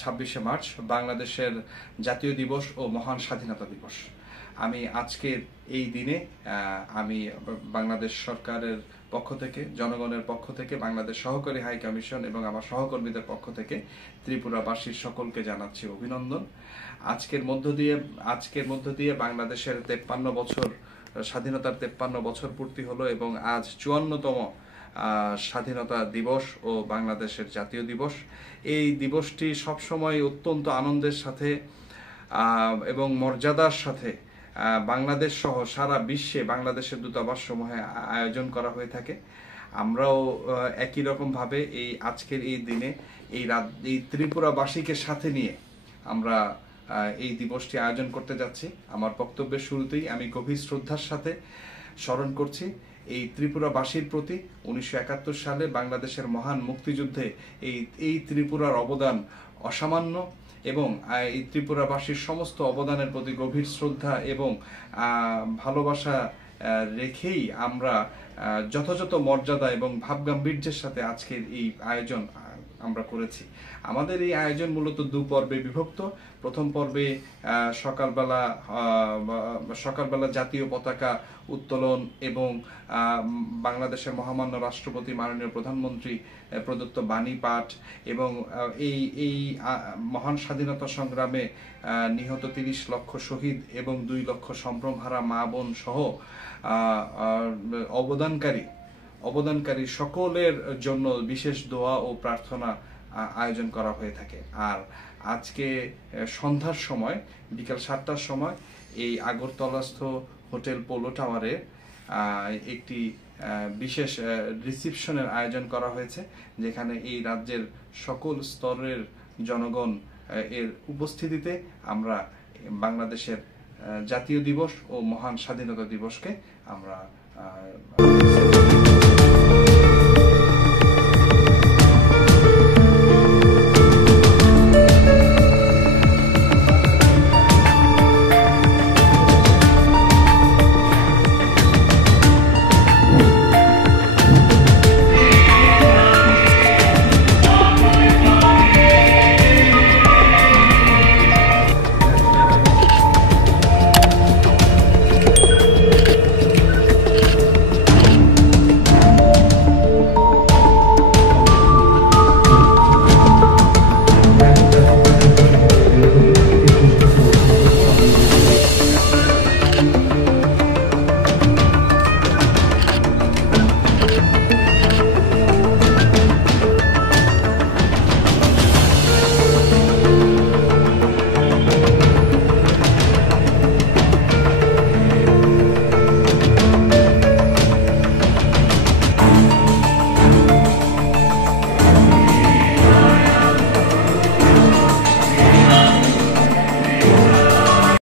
26শে March বাংলাদেশের জাতীয় দিবস ও মহান স্বাধীনতা দিবস। আমি আজকের এই দিনে আমি বাংলাদেশ সরকারের পক্ষ থেকে, জনগণের পক্ষ থেকে, বাংলাদেশ সহকারী হাই কমিশন এবং আমার সহকর্মীদের পক্ষ থেকে ত্রিপুরাবাসীর সকলকে জানাচ্ছি অভিনন্দন। আজকের মধ্য দিয়ে বাংলাদেশের 53 বছর স্বাধীনতার 53 বছর পূর্তি হলো এবং আজ 54তম স্বাধীনতা দিবস ও বাংলাদেশের জাতীয় দিবস। এই দিবসটি সবসময় অত্যন্ত আনন্দের সাথে এবং মর্যাদার সাথে বাংলাদেশ সহ সারা বিশ্বে বাংলাদেশের দূতাবাস সমূহে আয়োজন করা হয়ে থাকে। আমরাও একই রকমভাবে আজকের এই দিনে এই ত্রিপুরাবাসীকে সাথে নিয়ে আমরা এই দিবসটি আয়োজন করতে যাচ্ছি। আমার বক্তব্যের শুরুতেই আমি গভীর শ্রদ্ধার সাথে স্মরণ করছি এই ত্রিপুরাবাসীর প্রতি 1971 সালে বাংলাদেশের মহান মুক্তিযুদ্ধে এই ত্রিপুরার অবদান অসামান্য এবং এই ত্রিপুরাবাসীর সমস্ত অবদানের প্রতি গভীর শ্রদ্ধা এবং ভালোবাসা রেখেই আমরা যথাযথ মর্যাদা এবং ভাবগাম্ভীর্যের সাথে আজকের এই আয়োজন আমরা করেছি। আমাদের এই আয়োজন মূলত 2 পর্বে বিভক্ত। প্রথম পর্বে সকালবেলা জাতীয় পতাকা উত্তোলন এবং বাংলাদেশের মহামান্য রাষ্ট্রপতি মাননীয় প্রধানমন্ত্রী প্রদত্ত বাণী পাঠ এবং এই মহান স্বাধীনতা সংগ্রামে নিহত 30 লক্ষ শহীদ এবং 2 লক্ষ সম্ভ্রমহারা মা বোন সহ অবদানকারী সকলের জন্য বিশেষ দোয়া ও প্রার্থনা আয়োজন করা হয়ে থাকে। আর আজকে সন্ধ্যার সময় বিকাল 7টার সময় এই আগরতলাস্থ হোটেল পোলো টাওয়ারে একটি বিশেষ রিসেপশনের আয়োজন করা হয়েছে, যেখানে এই রাজ্যের সকল স্তরের জনগণ এর উপস্থিতিতে আমরা বাংলাদেশের জাতীয় দিবস ও মহান স্বাধীনতা দিবসকে আমরা